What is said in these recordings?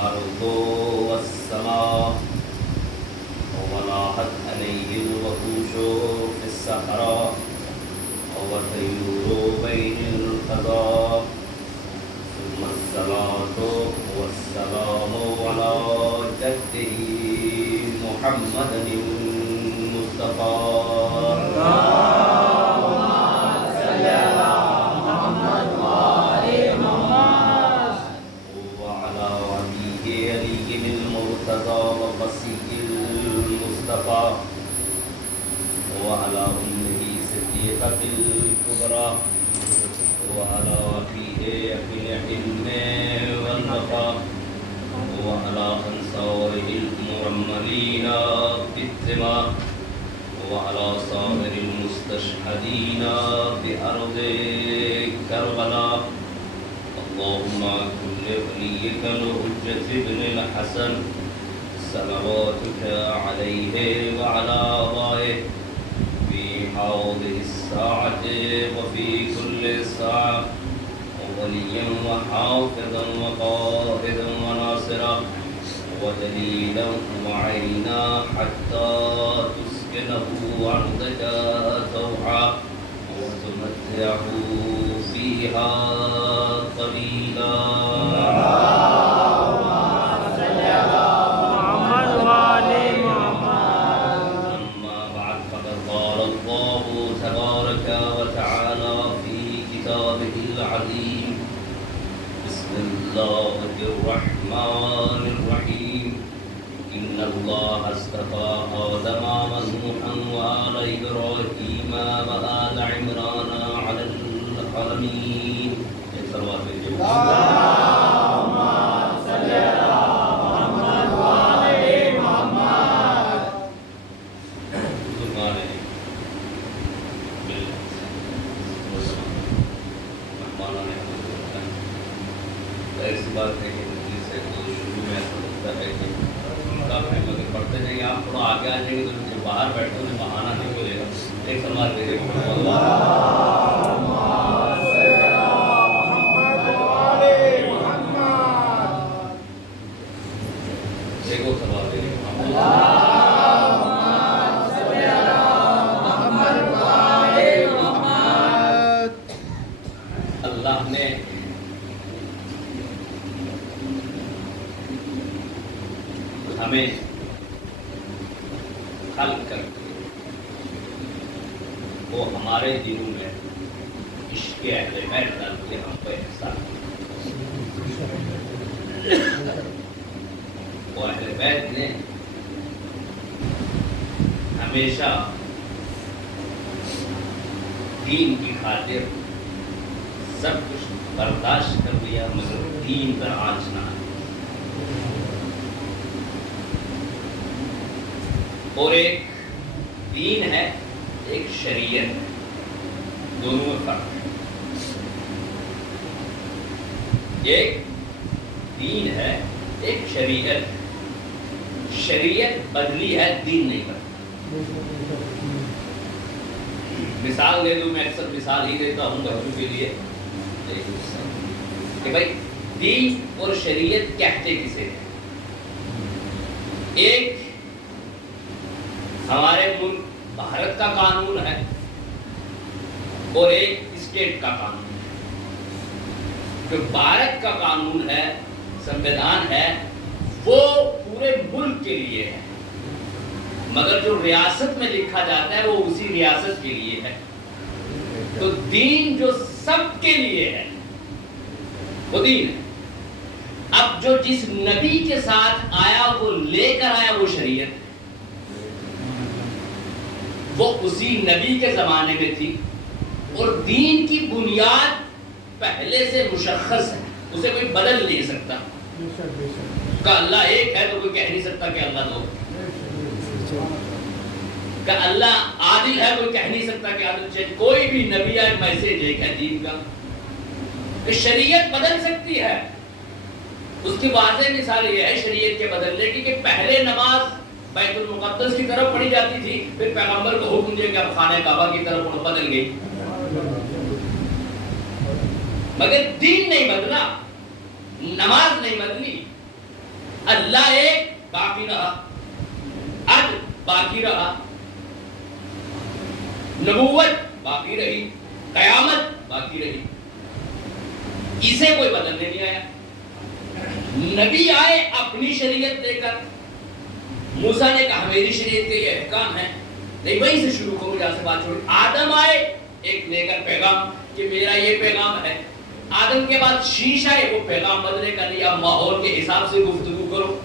الأرض والسماء وراحت عليه الوحوش في الصحراء والطيور بين الفضاء ثم الصلاة والسلام على جده محمد المصطفى وعلى أمه صديقة الكبرى وعلى أخيه أبي العلم والنفاق وعلى أنصاره المرملين بالدماء وعلى صائر المستشهدين بأرض كربلاء. اللهم كن لوليك الحجة بن الحسن صلواتك عليه وعلى آبائه في هذه الساعة وفي كل ساعة وليا وحافظا وقائدا وناصرا ودليلا وعينا حتى تسكنه عندك طوعا وتمتعه فيها قليلا. الله الرحمن الرحيم. إن الله اصطفى آدم ونوحا وآل إبراهيم وآل عمران على العالمين. اللهم صل على محمد وآل محمد. ایسی بات ہے کہ مجلس سے تو شروع میں ایسا لگتا ہے کہ کام ہے مگر پڑھتے جائیں آپ تھوڑا آگے آ جائیں گے تو جو باہر بیٹھے انہیں بہانہ نہیں ملے گا. ایک سلوات دے دیں دیکھو سلوات دے دیں اللہ نے ہمیں خلق کر کے وہ ہمارے دلوں میں عشق اہل بیت ڈال کے ہم کو احساس. وہ اہل بیت نے ہمیشہ دین کی خاطر سب کچھ برداشت کر لیا مگر دین پر آنچ نہ آئی. اور ایک دین ہے ایک شریعت ہے, دونوں میں فرق ہے. ایک دین ہے ایک شریعت ہے. شریعت بدلی ہے, دین نہیں بدلا. مثال دے دوں, میں اکثر مثال ہی دیتا ہوں بچوں کے لیے کہ بھائی دین اور شریعت کہتے کسے ہیں. ایک ہمارے ملک بھارت کا قانون ہے اور ایک اسٹیٹ کا قانون ہے. جو بھارت کا قانون ہے, سنویدھان ہے, وہ پورے ملک کے لیے ہے, مگر جو ریاست میں لکھا جاتا ہے وہ اسی ریاست کے لیے ہے. تو دین جو سب کے لیے ہے وہ دین ہے. اب جو جس نبی کے ساتھ آیا وہ لے کر آیا وہ شریعت, وہ اسی نبی کے زمانے میں تھی. اور دین کی بنیاد پہلے سے مشخص ہے, اسے کوئی بدل نہیں سکتا. کہ اللہ ایک ہے تو کوئی کہہ نہیں سکتا کہ اللہ دو. کہ اللہ عادل ہے کوئی کہہ نہیں سکتا کہ عادل چینج. کوئی بھی نبی آئے میسیج ایک ہے دین کا. کہ شریعت بدل سکتی ہے, اس کی واضح مثال یہ ہے شریعت کے بدلنے کی کہ پہلے نماز بیت المقدس کی طرف پڑھی جاتی تھی, پھر پیغمبر کو حکم دیا کہ اب خانہ کعبہ کی طرف بدل گئی. مگر دین نہیں بدلا, نماز نہیں بدلی, اللہ ایک باقی رہا، عدل باقی رہا، نبوت باقی رہی، قیامت باقی رہی، اسے کوئی بدلنے نہیں آیا۔ نبی آئے اپنی شریعت لے کر، موسیٰ نے کہا میری شریعت کے یہ احکام ہیں، نہیں وہیں سے شروع کرو جہاں سے بات چھوڑی۔ آدم آئے ایک لے کر پیغام کہ میرا یہ پیغام ہے، آدم کے بعد شیش آئے، وہ پیغام بدلے کا نہیں، اب ماحول کے حساب سے گفتگو کرو۔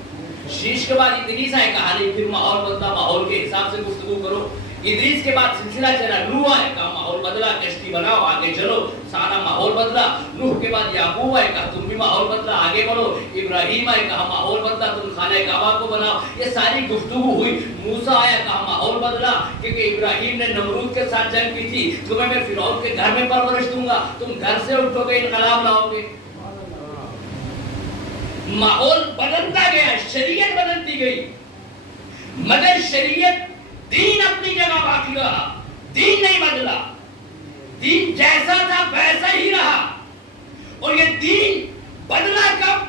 شیش کے بعد ادریس آئے، کہا نہیں پھر ماحول بدلا، ماحول کے حساب سے گفتگو کرو۔ ادریس کے بعد سلسلہ چلا، نوح آئے، کہا ماحول بدلا، کشتی بناؤ آگے چلو، سارا ماحول بدلا۔ نوح کے بعد یعقوب آئے، کہا تم بھی ماحول بدلا آگے بڑھو۔ ابراہیم آئے، کہا ماحول بدلا، تم خانہ کعبہ کو بناؤ۔ یہ ساری گفتگو ہوئی۔ موسیٰ آیا، کہا ماحول بدلا، کیونکہ ابراہیم نے نمرود کے ساتھ جنگ کی تھی، تمہیں میں فرعون کے گھر میں پرورش دوں گا، تم گھر سے اٹھو گے انقلاب لاؤ گے۔ ماحول بدلتا گیا، شریعت بدلتی گئی، مگر شریعت دین اپنی جگہ باقی رہا، دین نہیں بدلا، دین جیسا تھا ویسا ہی رہا۔ اور یہ دین بدلا کب؟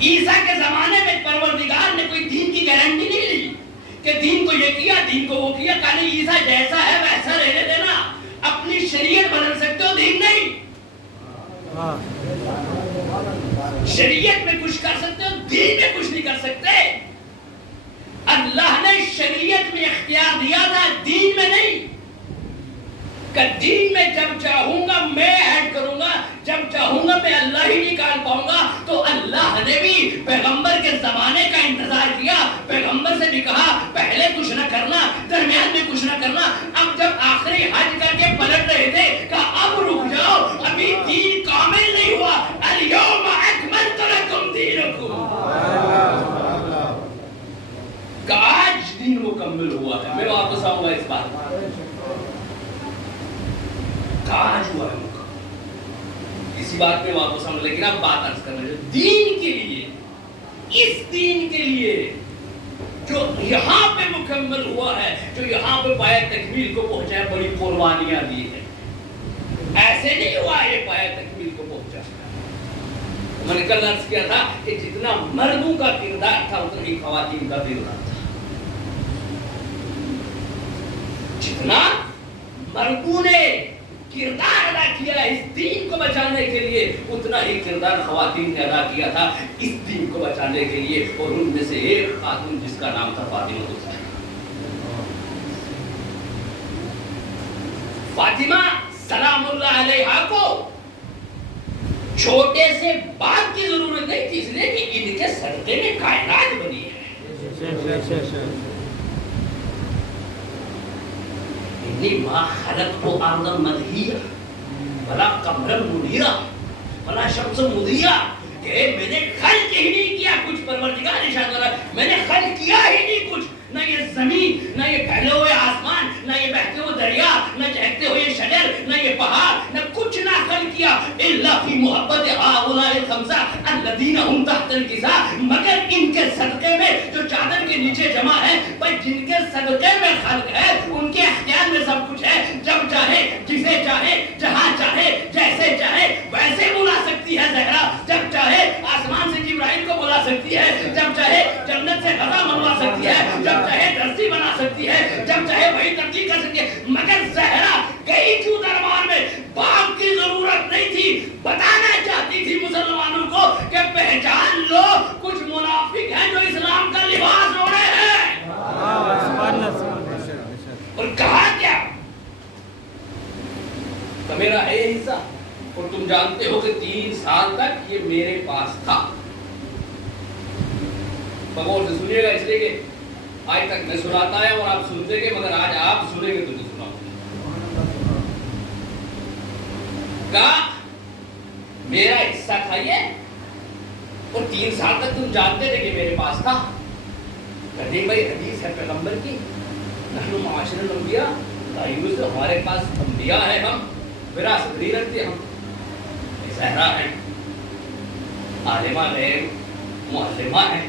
عیسیٰ کے زمانے میں پروردگار نے کوئی دین کی گارنٹی نہیں لی کہ دین کو یہ کیا، دین کو وہ کیا، کہا نہیں عیسیٰ جیسا ہے ویسا رہنے دینا، اپنی شریعت بدل سکتے ہو، دین نہیں۔ شریعت میں کچھ کر سکتے ہو، دین میں کچھ نہیں کر سکتے۔ اللہ نے شریعت میں اختیار دیا تھا، دین میں نہیں، کہ دین میں جب چاہوں گا میں ایڈ کروں گا، جب چاہوں گا میں اللہ ہی نکال پاؤں گا۔ تو اللہ نے بھی پیغمبر کے زمانے کا انتظار کیا، پیغمبر سے بھی کہا پہلے کچھ نہ کرنا، درمیان میں کچھ نہ کرنا، اب جب آخری حج کر کے پلٹ رہے تھے کہا اب رک جاؤ، ابھی دین کامل نہیں ہوا، الیوم اکملت لکم دینکم، کہ آج دین مکمل ہوا ہے۔ میں واپس آؤں گا اس بات آج ہوا ہے مکمل، اسی بات میں واپس آؤں گا، لیکن اب بات عرض کرنا ہے دین کے لیے، اس دین کے لیے جو یہاں پہ مکمل ہوا ہے، جو یہاں پہ پایہ تکمیل کو پہنچا ہے، بڑی قربانیاں دی ہیں، ایسے نہیں ہوا یہ پایہ تکمیل کو پہنچا۔ میں نے کل عرض کیا تھا کہ جتنا مردوں کا کردار تھا اتنا ہی خواتین کا کردار تھا، جتنا مردوں نے کردار ادا کیا اس دین کو بچانے کے لیے اتنا ہی کردار خواتین نے ادا کیا تھا اس دین کو بچانے کے لیے، اور ان میں سے ایک خاتون جس کا نام تھا فاطمہ الزہرا۔ فاطمہ سلام اللہ علیہا کو چھوٹے سے باپ کی ضرورت نہیں تھی، اس لیے کہ ان کے صدقے میں کائنات بنی ہے۔ انی ما خلقت ارضا مدحیہ ولا قمرا منیرا ولا شمس مضیہ، کہ میں نے خلق ہی نہیں کیا کچھ، پروردگار ارشاد کر رہا ہے میں نے خلق کیا ہی نہیں کچھ، نہ یہ زمین، نہ یہ پھیلے ہوئے آسمان، نہ یہ بہتے ہوئے دریا، نہ چہکتے ہوئے شجر، نہ یہ پہاڑ، نہ کچھ نہ خلق کیا، الا فی محبت ہؤلاء الخمسہ الذین هم تحت الکساء، مگر ان کے صدقے میں جو چادر کے نیچے جمع ہے، بھائی جن کے صدقے میں خلق ہے ان کے اختیار میں سب کچھ ہے، جب چاہے جسے چاہے جہاں چاہے جیسے چاہے ویسے بلا سکتی ہے زہرا، جب چاہے آسمان سے جبرائیل کو بلا سکتی ہے، جب چاہے جنت سے غذا منوا سکتی ہے، جب چاہے درسی بنا سکتی ہے، جب چاہے وہی تبدیل کر سکتی ہے، مگر زہرا گئی کیوں دربار میں؟ باپ کی ضرورت نہیں تھی، بتانا چاہتی تھی مسلمانوں کو کہ پہچان لو کچھ منافق ہیں جو اسلام کا لباس اوڑھے ہیں، اور کہا کیا کہ میرا ہے یہ حصہ، اور تم جانتے ہو کہ 3 سال تک یہ میرے پاس تھا۔ بغور سے سنیے گا، اس لیے کہ آج تک میں سناتا ہے اور آپ سنتے گے، مگر آج آپ سنیں گے تو نہیں سناؤں گا، میرا حصہ تھا یہ، اور 3 سال تک تم جانتے تھے کہ میرے پاس تھا۔ کہتے بھائی حدیث ہے پیغمبر کی، نحن معاشر الانبیاء، دائیوں سے ہمارے پاس انبیاء ہیں، ہم وراثت نہیں رکھتے، ہم زہرا ہیں، عالمہ ہیں، معلمہ ہیں،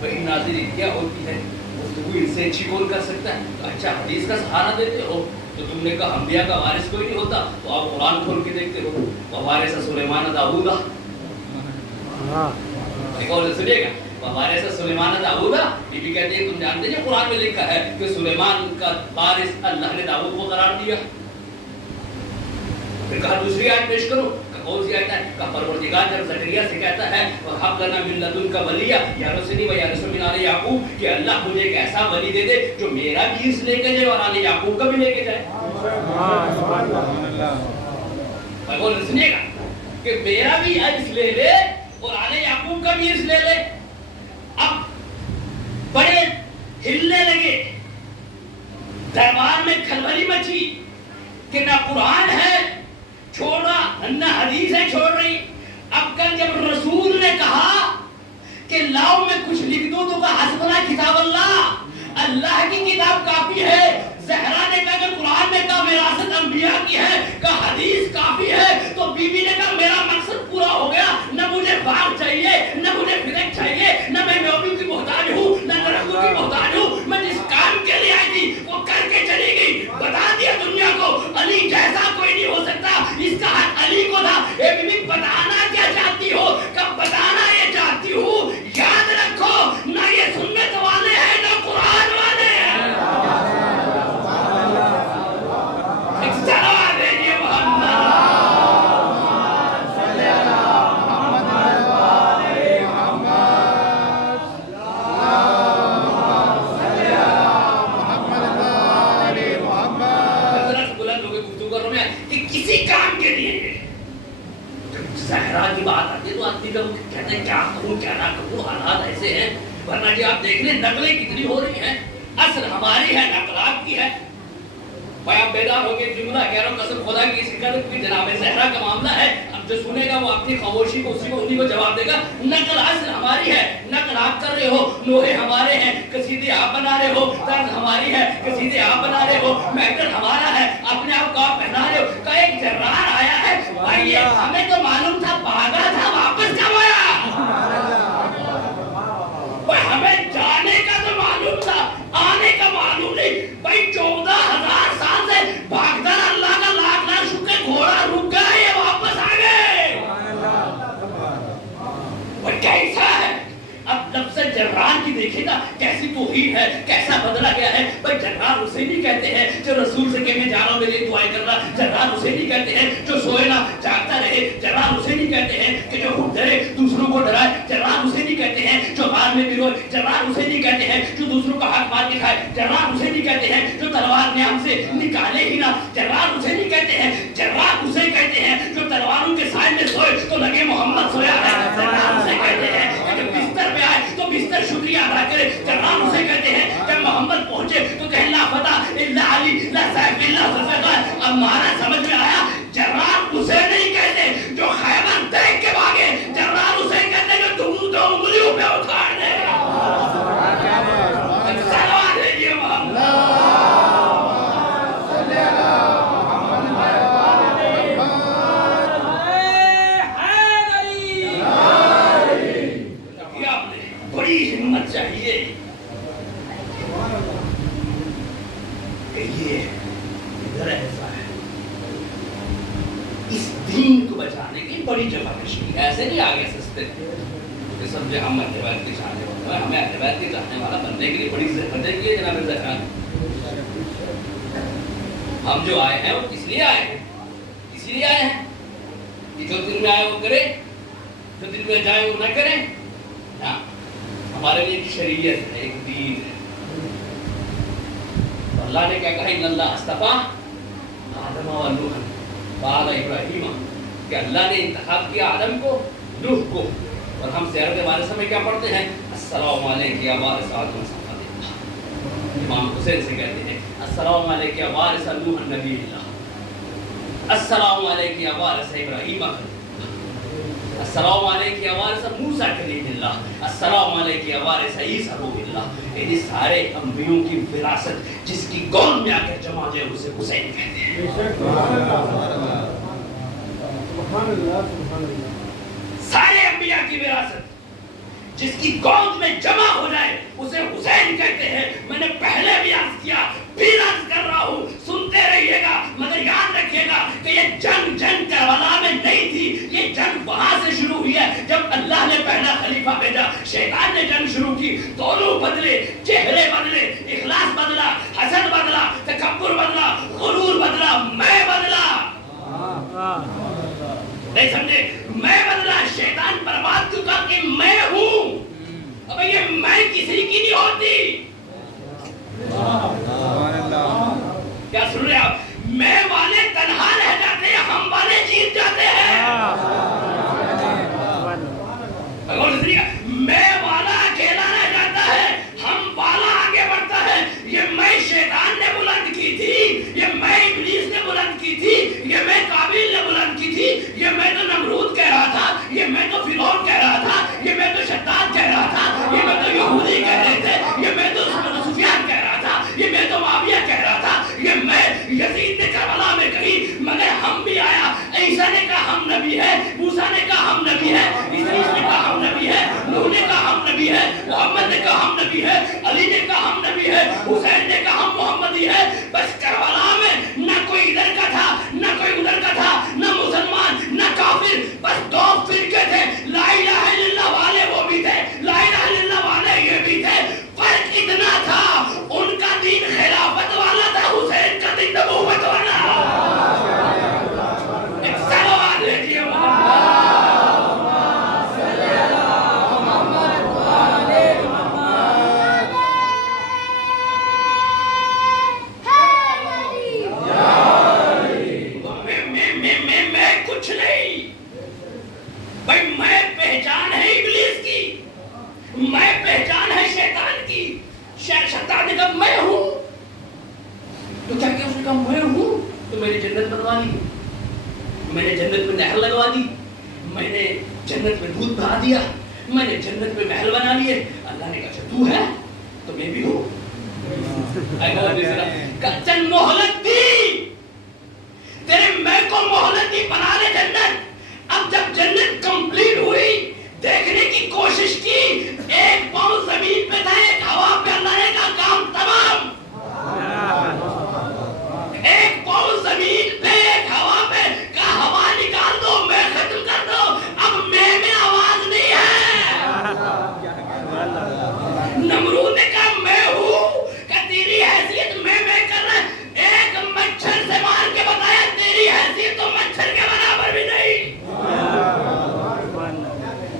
وہی ناظرین کیا ہوتی ہے، گفتگو ان سے اچھی کون کر سکتا ہے؟ تو اچھا حدیث کا سہارا دیتے ہو، تو تم نے کہا انبیاء کا وارث کوئی نہیں ہوتا، تو آپ قرآن کھول کے دیکھتے ہو، ووارث سلیمان داؤد، ایک اور سنیے گا، ہمارے سے سلیمان داؤدا، یہ بھی کہتے ہیں تم جانتے ہیں قرآن میں لکھا ہے کہ سلیمان کا وارث اللہ نے داؤد کو قرار دیا. پھر کہا دوسری آیت پیش کرو، کون سی آیت ہے؟ کہ پروردگار جب زکریا سے کہتا ہے وَهَبْ لَنَا مِن لَّدُنْكَ وَلِيًّا يَرِثُنِي وَيَرِثُ مِنْ آلِ يَعْقُوبَ، کہ اللہ مجھے ایک ایسا ولی دے دے جو میرا بھی ارث لے کے جائے اور آل یعقوب کا بھی لے کے جائے. بول سنیے گا کہ میرا بھی ارث لے لے اور آل یعقوب کا بھی ارث لے لے. اب بڑے ہلنے لگے، دربار میں کھلبلی مچی کہ نہ قرآن ہے چھوڑ رہا، نہ حدیث ہے چھوڑ رہی. اب کل جب رسول نے کہا کہ لاؤ میں کچھ لکھ دوں تو کہا حسبنا کتاب اللہ، اللہ کی کتاب کافی ہے. زہرا نے کہا کہ قرآن میں کہا وراثت انبیاء کی ہے، کہا حدیث کافی ہے. تو بی بی نے کہا میرا مقصد پورا ہو گیا، نہ مجھے باغ چاہیے، نہ مجھے فلک چاہیے، نہ میں میووں کی محتاج ہوں، نہ درختوں کی محتاج ہوں. میں جس کام کے لیے آئی تھی وہ کر کے چلی گئی. بتا دیا دنیا کو علی جیسا کوئی نہیں ہو سکتا، اس کا حق علی کو تھا. اے بی بی بتانا کیا چاہتی ہو؟ کب بتانا یہ چاہتی ہوں یاد رکھو نہ یہ سنت والے ہیں نہ قرآن والے ہیں. کسی کام کے لیے زہرا کی بات آتی ہے تو آدمی کا کہتے ہیں کیا کروں کیا نہ کروں، حالات ایسے ہیں. ورنہ جی آپ دیکھ لیں نقلیں کتنی ہو رہی ہیں، اصل ہماری ہے نقل آپ کی ہے. بھائی آپ بیدار ہو گئے، جملہ کہہ رہا ہوں قسم خدا کی، اس کا کوئی جناب زہرا کا معاملہ ہے. اب جو سنے گا وہ اپنی خاموشی کو اسی کو انہی کو جواب دے گا. نقل اصل ہماری ہے، نقل آپ کر رہے ہو، لوہے ہمارے ہیں، قصیدے آپ بنا رہے ہو، طرز ہماری ہے، قصیدے آپ بنا رہے ہو، محفل ہمارا ہے، اپنے آپ کو آپ پہنا رہے ہو. کا ایک جرار آیا ہے، بھائی یہ ہمیں تو معلوم تھا بھاگا تھا واپس کب آیا؟ بھائی ہمیں جانے کا تو معلوم تھا، آنے کا معلوم نہیں. بھائی 14,000 سال سے بھاگتا اللہ کا لاکھ لاکھ شکر گھوڑا رک گیا، یہ واپس آ گئے. بھائی کیسا ہے؟ اب لفظ جرار کی دیکھیں نا کیسی توہین ہے، کیسا بدلا گیا ہے. بھائی جرار اسے نہیں کہتے ہیں جو رسول سے کہ میں جا رہا ہوں میرے لیے دعائیں کرنا. جرار اسے نہیں کہتے ہیں جو سوئے نا جاگتا رہے. جرار اسے نہیں کہتے ہیں کہ جو خود ڈرے دوسروں کو ڈرائے. جرار اسے نہیں کہتے ہیں جو غار میں بھی روئے. جرار اسے نہیں کہتے ہیں جو دوسروں کا حق مار کے کھائے. جرار اسے نہیں کہتے ہیں جو تلوار نیام سے نکالے ہی نہ. جرار اسے نہیں کہتے ہیں، جرار اسے کہتے ہیں جو تلواروں کے سائے میں سوئے تو لگے محمد سویا ہے. جرار اسے کہتے ہیں کہ بستر پہ آئے تو بستر شکریہ ادا کرے. جرار اسے کہتے ہیں جب محمد پہنچے تو کہ لا فتح الا علی لا سیف الا ذوالفقار. اب مانا سمجھ میں آیا؟ جرار اسے نہیں کہتے جو خیبر دیکھ کے بھاگے. جرار اسے کہتے جو دو انگلیوں پہ اٹھار دے. سلام دیجیے محمد. بڑی ہمت چاہیے کہ یہ ادھر ایسا ہے، اس دین کو بچانے کی بڑی جفاکشی. ایسے نہیں آگے سستے کہ سمجھے ہم اہل بیت کے چاہنے والے ہیں، ہمیں اہل بیت کے چاہنے والا بننے کے لیے بڑی زحمتیں کی ہے جناب زہرا. ہم جو آئے ہیں وہ کس لیے آئے ہیں؟ اسی لیے آئے ہیں کہ جو دل میں آئے وہ کرے، جو دل میں جائے وہ نہ کرے. ہمارے لیے ایک شریعت ہے، ایک دین ہے. اللہ نے کیا کہا ان اللہ اصطفیٰ آدم و نوح بعد ابراہیم، کہ اللہ نے انتخاب کیا آدم کو، نوح کو. اور ہم سیرت وارثہ میں کیا پڑھتے ہیں؟ السلام علیکم یا وارث آدم صفوت اللہ. امام حسین سے کہتے ہیں السلام علیکم یا وارث نوح نبی اللہ، السلام علیکم یا وارث ابراہیم، السلام علیکم یا وارث موسیٰ کلیم اللہ، السلام علیکم یا وارث عیسیٰ روح اللہ. یعنی سارے انبیوں کی وراثت جس کی گود میں آ کر جمع جائے اسے حسین کہتے ہیں. سارے انبیاء کی وراثت جس کی گود میں جمع ہو جائے اسے حسین کہتے ہیں. میں نے پہلے بھی عرض کیا پھر عرض کر رہا ہوں، سنتے رہیے گا مگر یاد رکھیے گا کہ یہ جنگ کربلا میں نہیں تھی. یہ جنگ وہاں سے شروع ہوئی ہے جب اللہ نے پہلا خلیفہ بھیجا شروع کی، دونوں بدلے، چہرے بدلے، اخلاص بدلا، حسد بدلا، تکبر بدلا، غرور بدلا، میں بدلا. نہیں سمجھے؟ میں بدلا. شیطان پر بات کیوں کہا کہ میں ہوں. اب یہ میں کسی کی نہیں ہوتی. کیا سن رہے آپ؟ میں والے تنہا رہ جاتے ہیں، ہم والے جیت جاتے ہیں. میں والا اکیلا رہ جاتا ہے، ہم والا آگے بڑھتا ہے. یہ میں شیطان نے بلند کی تھی، یہ میں ابلیس نے بلند کی تھی، یہ میں قابیل نے بلند کی تھی، یہ میں تو نمرود کہہ رہا تھا، یہ میں تو فرعون کہہ رہا تھا، یہ میں تو شداد کہہ رہا تھا، یہ میں تو یہودی کہہ رہے تھے، یہ میں تو سفیان کہہ رہا تھا، یہ میں تو معاویہ کہہ رہا تھا، یہ میں یزید نے کربلا میں کہی. مگر ہم بھی آیا. عیسیٰ نے کہا ہم نبی ہے، موسیٰ نے کہا ہم نبی ہے، ادریس نے کہا ہم نبی ہے، نوح نے کہا ہم نبی ہے، محمد نے کہا ہم نبی ہے، علی نے کہا ہم نبی ہے، حسین نے کہا ہم محمدی ہے. بس کربلا میں نہ کوئی ادھر کا تھا، نہ کوئی ادھر کا تھا، نہ مسلمان نہ کافر. بس دو فرقے تھے. لا الہ الا اللہ والے وہ بھی تھے، لا الہ الا اللہ والے یہ بھی تھے. فرق اتنا تھا، ان کا دین خلافت والا تھا، حسین کا دین نبوت والا. ایک سلوات لیجیے کچھ نہیں بھائی. میں پہچان ہے ابلیس کی، میں پہچان ہے شیطان کی. شیطان نے کہا میں ہوں، تو کیا کہ اس نے کہا میں ہوں تو میں نے جنت بنوا لی، میں نے جنت میں نہر لگوا دی، میں نے جنت میں دودھ بہا دیا، میں نے جنت میں محل بنا لیے. اللہ نے کہا تو ہے تو میں بھی ہوں. چل مہلت دی، تیرے میں کو مہلت دی، بنا لے جنت. اب جب جنت کمپلیٹ ہوئی، دیکھنے کی کوشش کی، ایک پاؤں زمین پہ تھا، ایک ہوا پہ. اللہ نے کہا کام تمام. ایک پاؤں زمین پہ، ایک ہوا پہ. کہا ہوا نکال دو، میں ختم کر دو. اب میں آواز نہیں ہے. نمرود نے کہا میں ہوں، کہ تیری حیثیت میں کر رہا. ایک مچھر سے مار کے بتایا تیری حیثیت تو مچھر کے برابر بھی نہیں.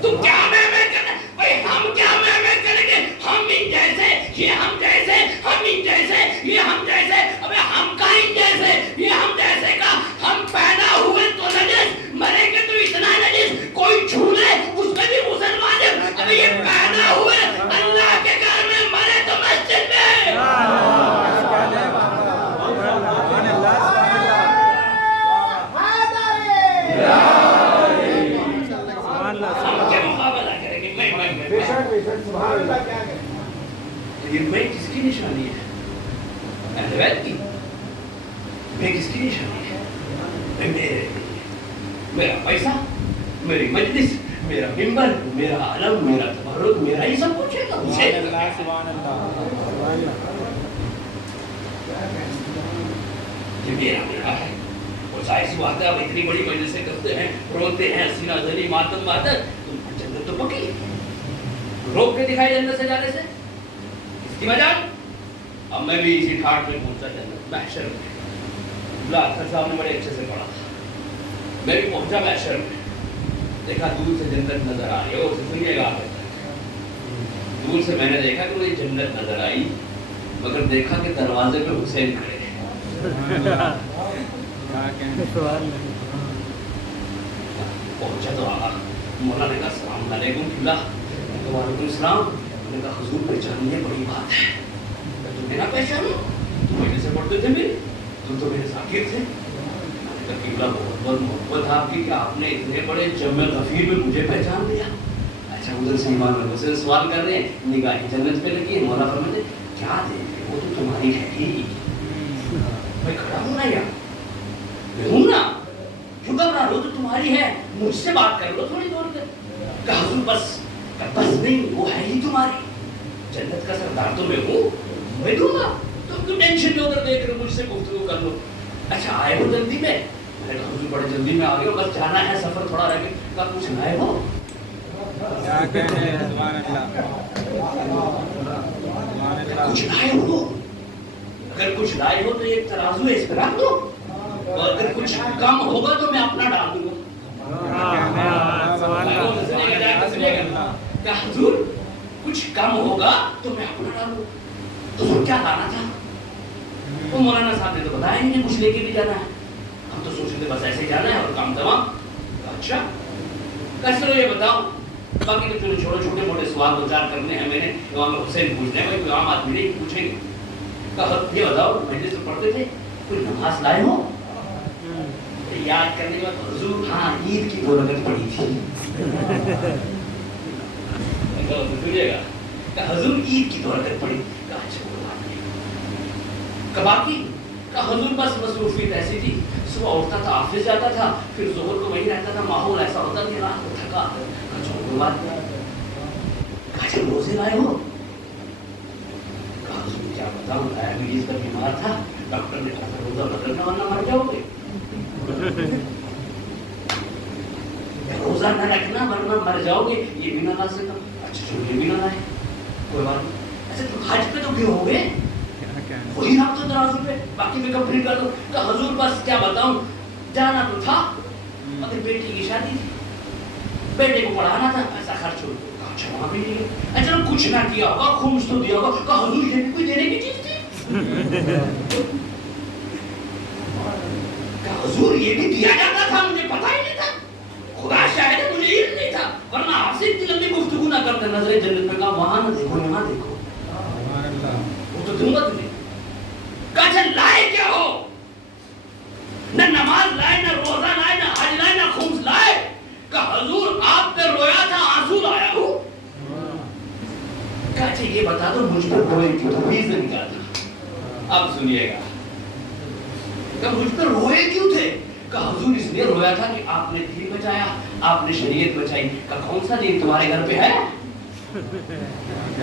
تو کیا میں کرنا بھائی؟ ہم کیا میں کریں گے؟ ہم ان جیسے، یہ ہم جیسے، ہم ان جیسے، یہ ہم جیسے. ابے ہم کا ان جیسے، یہ ہم جیسے کا. ہم پیدا ہوئے تو نجس، مریں گے تو اتنا نجس کوئی چھو لے اس میں بھی مسلمان ہے. ابھی یہ پیدا ہوئے اللہ کے گھر میں، مرے تو مسجد میں. یہ میں کس کی نشانی ہے؟ اہل بیت کی. میں کس کی نشانی ہے؟ میرا پیسہ، میری مجلس، میرا منبر، میرا علم، میرا تبرک، میرا ہی سب کچھ ہے. یہ میرا ہے. اور ظاہر سی بات ہے، آپ اتنی بڑی مجلسیں کرتے ہیں، روتے ہیں، سینہ زنی ماتم ماتر، جنت تو پکی. روک کے دکھائی جنت سے جانے سے اس کی مجال. اب میں بھی اسی ٹھاٹ میں پہنچا جنت محشر میں. اختر صاحب نے بڑے اچھے سے پڑھا تھا. میں بھی پہنچا محشر میں، دیکھا دور سے جنت نظر آ رہی ہے. وہ سنیے گا، دور سے میں نے دیکھا کہ مجھے جنت نظر آئی، مگر دیکھا کہ دروازے پہ حسین کھڑے ہیں. پہنچا تو آگا مولانا نے کہا السلام علیکم. قبلہ. وعلیکم السلام. میں نے کہا حضور پہچانیے بڑی بات ہے. تم نے نہ پہچانا؟ تم پہلے سے پڑھتے تھے میرے، تم تو میرے ذاکر تھے. قبلہ بہت بہت محبت آپ کی کہ آپ نے اتنے بڑے جمع غفیر میں مجھے پہچان لیا. اچھا ادھر سے ایمان والوں سے سوال کر رہے ہیں، نگاہیں جنت پہ لگی ہے. مولا فرماتے کیا دیکھ رہے، وہ تو تمہاری ہے ہی. میں کھڑا ہوں نا یار، میں ہوں نا، کیوں گھبرا رہے ہو؟ تو تمہاری ہے، مجھ سے بات کر لو تھوڑی دور تک. کہا حضور بس نہیں، وہ ہے ہی تمہاری. جنت کا سردار تو میں ہوں، میں دوں گا. تم کیوں ٹینشن میں ادھر دیکھ رہے ہو؟ مجھ سے گفتگو کر لو. اچھا آئے ہو جلدی میں؟ میں نے کہا حضور بڑے جلدی میں آ گئے ہو، بس جانا ہے، سفر تھوڑا رہ گیا. کہا کچھ لائے ہو؟ کچھ لائے ہو، اگر کچھ لائے ہو تو ایک ترازو ہے، اس پہ رکھ دو، اور اگر کچھ کم ہوگا تو میں اپنا ڈال دوں گا۔ کہ حضور کچھ کم ہوگا تو میں اپنا ڈالوں۔ حضور کیا لانا تھا؟ وہ مولانا صاحب نے تو بتایا نہیں، کچھ لے کے بھی جانا ہے، ہم تو سوچ رہے تھے بس ایسے جانا ہے اور کام تمام۔ اچھا چلو یہ بتاؤ، باقی تو چلو چھوٹے چھوٹے موٹے سوال دو چار کرنے ہیں، میں نے امام حسین پوچھنے ہیں، کوئی عام آدمی نہیں پوچھیں گے۔ یہ بتاؤ مجلس تو پڑھتے تھے، کوئی نماز لائے ہو؟ یاد کرنے کے بعد حضور ہاں عید کی 2 رکعت پڑھی تھی۔ سنیے گا کہ حضور عید کی 2 رکعت پڑھی، کہ باقی کہ حضور بس مصروفیت ایسی تھی، صبح اٹھتا تھا آفس جاتا تھا، پھر ظہر کو وہیں رہتا تھا، ماحول ایسا ہوتا کہ رات کو تھکا اچھا روزے لائے ہو؟ حضور کیا بتاؤں ڈائبٹیز کا بیمار تھا، ڈاکٹر نے کہا روزہ بدلنا ورنہ مر جاؤ گے، روزہ نہ رکھنا ورنہ مر جاؤ گے، یہ بھی نہ لا سکا۔ اچھا چلو یہ بھی نہ لائے، کوئی بات نہیں۔ اچھا تو حج پہ تو کیوں ہو گئے؟ وہی رکھ دو ترازو پہ، باقی میں کمپلیٹ کر دو۔ کہ حضور بس کیا بتاؤں، جانا تو تھا مگر بیٹی کی شادی تھی، بیٹے کو پڑھانا تھا، ایسا خرچ ہو گیا۔ اچھا وہاں بھی نہیں گئے، اچھا کچھ نہ کیا ہوگا، خمس تو دیا ہوگا۔ کہ حضور یہ بھی کوئی دینے کی چیز تھی؟ کہ حضور یہ بھی دیا جاتا تھا، مجھے پتا ہی نہیں تھا، خدا شاہد ہے مجھے علم نہیں تھا، ورنہ آپ سے اتنی لمبی گفتگو نہ کرتے۔ نظر جنت میں کہا وہاں نہ دیکھو یہاں دیکھو، وہ تو دوں گا تجھے۔ کہا اچھا لائے کیا ہو؟ نہ نماز لائے، نہ روزہ لائے، نہ حج لائے، نہ خمس لائے۔ کہ حضور آپ پہ رویا تھا، آنسو لایا ہوں۔ کہا اچھا یہ بتا دو مجھ پر روئے کیوں تھا، ریزن کیا تھا؟ اب سنیے گا کہ مجھ پر روئے کیوں تھے؟ کہ حضور اس لیے رویا تھا کہ آپ نے دین بچایا، آپ نے شریعت بچائی۔ کہ کون سا دین تمہارے گھر پہ ہے؟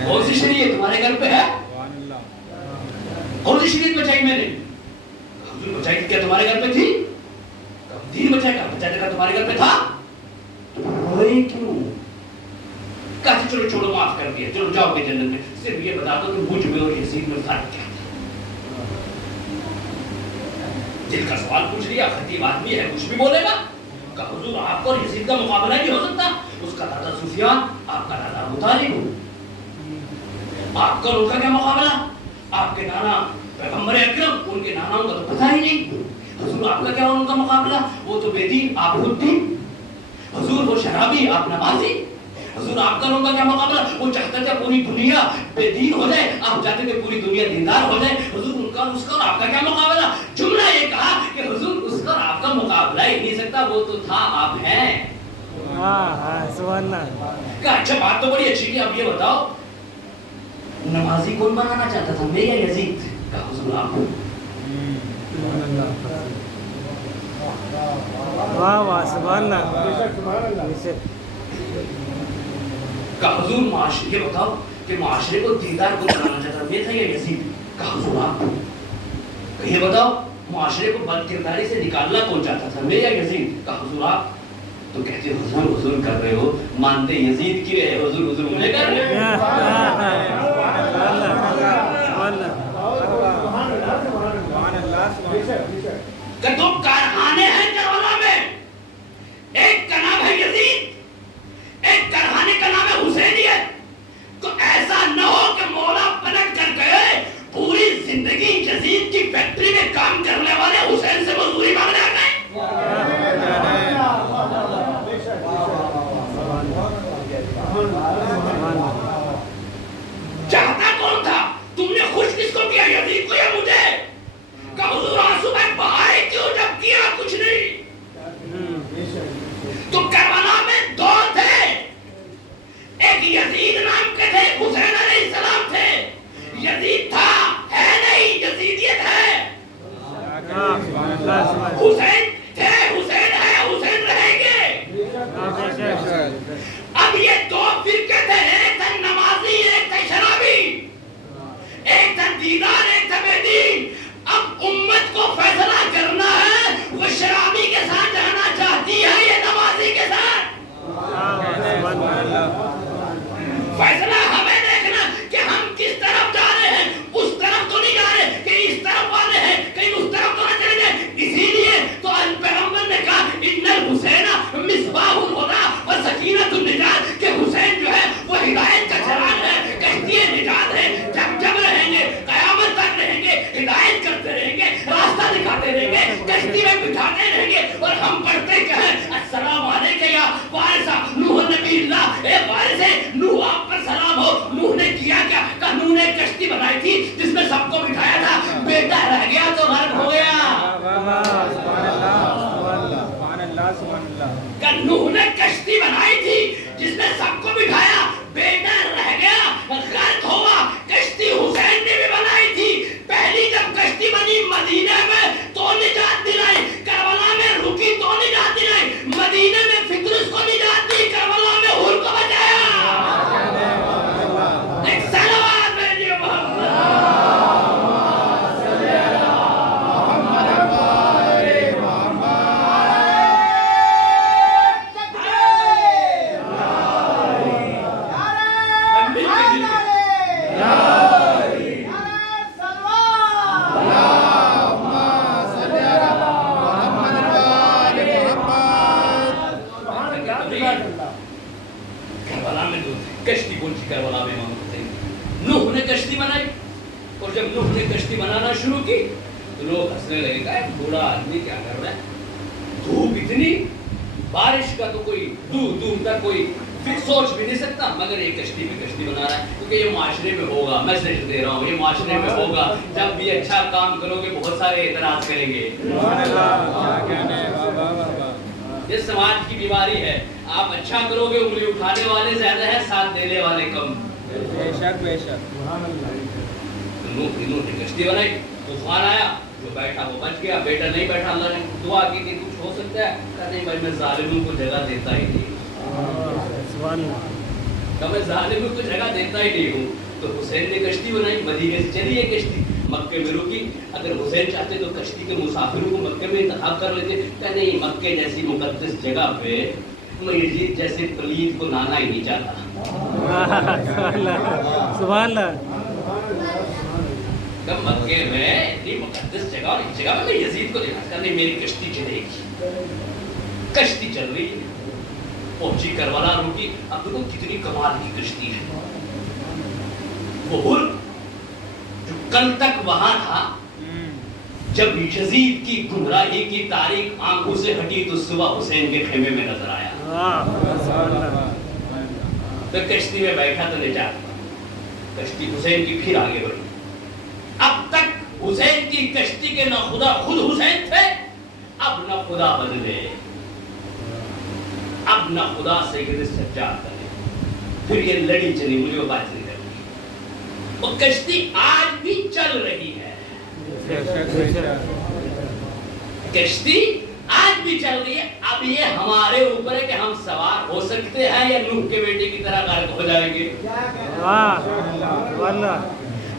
کون سی شریعت تمہارے گھر پہ ہے؟ کون سی شریعت بچائی میں نے؟ حضور بچائی کیا تمہارے گھر پہ تھی؟ دین بچایا کیا بچایا تھا تمہارے گھر پہ تھا؟ روئے کیوں؟ کہا چلو چھوڑو معاف کر دیا، چلو جاؤ گے جنت میں، صرف یہ بتا دو کہ مجھ میں اور یزید میں فرق کیا تھا؟ دل کا سوال پوچھ لیا، خطیب آدمی ہے کچھ بھی بولے گا۔ کہ حضور آپ کو اور یزید کا مقابلہ نہیں ہو سکتا، اس کا دادا سفیان، آپ کا دادا ابو طالب، آپ کا ان کا کیا مقابلہ؟ آپ کے نانا پیغمبر اکرم، ان کے ناناؤں کا تو پتہ ہی نہیں۔ حضور آپ کا کیا ان کا مقابلہ؟ وہ تو بے دین، آپ خود دین۔ حضور وہ شرابی، آپ نمازی۔ حضور آپ کا ان کا کیا مقابلہ؟ وہ چاہتا تھا پوری دنیا بے دین ہو جائے، آپ چاہتے تھے پوری دنیا دیندار ہو جائے۔ حضور ان کا اس کا اور آپ کا کیا مقابلہ؟ جملہ یہ کہا کہ حضور اس کا اور آپ کا مقابلہ ہی نہیں سکتا، وہ تو تھا، آپ ہیں۔ سبحان اللہ۔ کہ اچھا بات تو بڑی اچھی کی، اب یہ بتاؤ نمازی کون بنانا چاہتا تھا، میں یا یزید؟ کہ حضور آپ۔ واہ واہ سبحان اللہ۔ کہ حضور معاشرے، یہ بتاؤ کہ معاشرے کو دیندار کو بنانا چاہتا میں تھا یا یزید؟ کہ حضور آپ۔ کہ یہ بتاؤ معاشرے کو بد کرداری سے نکالنا کون چاہتا تھا، میں یا یزید؟ کہ حضور آپ۔ تو کہتے حضور حضور کر رہے ہو، مانتے یزید کی رہے، حضور حضور مجھے کر رہے کہ دو کارخانے ہیں کربلا میں، ایک کا نام ہے یزید، ایک کارخانے کا نام ہے حسینیت۔ تو ایسا نہ ہو کہ مولا پلٹ کر گئے، پوری زندگی یزید کی فیکٹری میں کام کرنے والے حسین سے مزدوری مانگنے آ گئے۔ چاہتا کون تھا؟ تم نے خوش کس کو کیا، یزید کو یا مجھے؟ کہ حضور آنسو میں بہائے کیوں جب کیا کچھ نہیں؟ تو کربلا میں دو تھے، ایک یزید نام کے تھے، حسین علیہ السلام تھے۔ یزید تھا ہے نہیں، یزیدیت ہے۔ حسین تھے، حسین ہے، حسین رہیں گے۔ اب یہ دو فرقے تھے، ایک تھا نمازی، ایک تھا شرابی، ایک تھا دیندار، ایک تھا بے دین۔ اب امت کو فیصلہ کرنا ہے، وہ شرابی کے ساتھ جانا چاہتی ہے یا نمازی کے ساتھ؟ فیصلہ ہمیں دیکھنا کہ ہم کس طرف جا رہے ہیں. اس طرف تو نہیں جا رہے کہ اس طرف والے ہیں, کہیں اس طرف تو نہ چلے جائیں. اسی لیے تو پیغمبر نے کہا ان الحسین مصباح الہدی و سکینۃ النجات, کہ حسین جو ہے وہ ہدایت کا چراغ ہے, کشتی نجات ہے. جب جب رہیں گے, قیامت تک رہیں گے, ہدایت کرتے رہیں گے, راستہ دکھاتے رہیں گے, کشتی میں بٹھاتے رہیں گے. اور ہم پڑھتے کیا ہیں, السلام علیکم یا وارث نوح نبی اللہ, اے وارث نوح آپ پر سلام ہو. نوح نے کیا کیا, کہ نوح نے کشتی بنائی تھی جس میں سب کو بٹھایا تھا, بیٹا رہ گیا تو غرق ہو گیا. کہ نوح نے کشتی بنائی تھی جس میں سب کو بٹھایا, بیٹا رہ گیا, غرق ہوا. کشتی حسین نے بھی بنائی تھی. پہلی جب کشتی بنی مدینہ میں تو نجات دلائی, کربلا میں رکی تو نجات دلائی, مدینہ میں فطرس کو نجات دی, کربلا میں حور کو بچایا. ایک صلوات بھیجیے محمد. کشتی کون سی کربلا میں امام حسین, نوح نے کشتی بنائی. اور جب نوح نے کشتی بنانا شروع کی تو لوگ ہنسنے لگے, کہ بوڑھا آدمی کیا کر رہا ہے, دھوپ اتنی, بارش کا تو کوئی دور دور تک کوئی سوچ بھی نہیں سکتا, مگر یہ کشتی میں کشتی بنا رہا ہے. کیونکہ یہ معاشرے میں ہوگا, میسج دے رہا ہوں, یہ معاشرے میں ہوگا. جب بھی اچھا کام کرو گے بہت سارے اعتراض کریں گے. یہ سماج کی بیماری ہے, آپ اچھا کرو گے انگلی اٹھانے والے زیادہ ہیں, ساتھ دینے والے کم. بے شک بے شک. نوح نے کشتی بنائی, طوفان آیا, جو بیٹھا وہ بچ گیا, بیٹا نہیں بیٹھا. اللہ نے دعا کی کہ کچھ ہو سکتا ہے, کہا نہیں بھائی میں ظالموں کو جگہ دیتا ہی نہیں, کہ میں ظالموں کو جگہ دیتا ہی نہیں ہوں. تو حسین نے کشتی بنائی, مدینے سے چلی یہ کشتی, مکے میں رکی. اگر حسین چاہتے تو کشتی کے مسافروں کو مکے میں انتخاب کر لیتے, کہ نہیں مکے جیسی مقدس جگہ پہ میں یزید جیسے پلید کو لانا ہی نہیں چاہتا. سبحان اللہ. کہ مکے میں اتنی مقدس جگہ اور اس جگہ میں یزید کو دیکھا, کہ نہیں میری کشتی چلے گی. کشتی چل رہی ہے, پہنچی کربلا, رکی. اب دیکھو کتنی کمال کی کشتی ہے. وہ حر جو کل تک وہاں تھا, جب یزید کی گمراہی کی تاریخ آنکھوں سے ہٹی تو صبح حسین کے خیمے میں نظر آیا. تو کشتی میں بیٹھا تو نجات پا. کشتی حسین کی پھر آگے بڑھی. اب تک حسین کی کشتی کے نہ خدا خود حسین تھے, اب نہ خدا بدلے, اب نہ خدا سید سجاد کرے. پھر یہ لڑی چلی, مجھے وہ بات نہیں کرنی. وہ کشتی آج بھی چل رہی ہے. کشتی آج بھی چل رہی ہے. اب یہ ہمارے اوپر ہے کہ ہم سوار ہو سکتے ہیں یا نوح کے بیٹے کی طرح غرق ہو جائیں گے.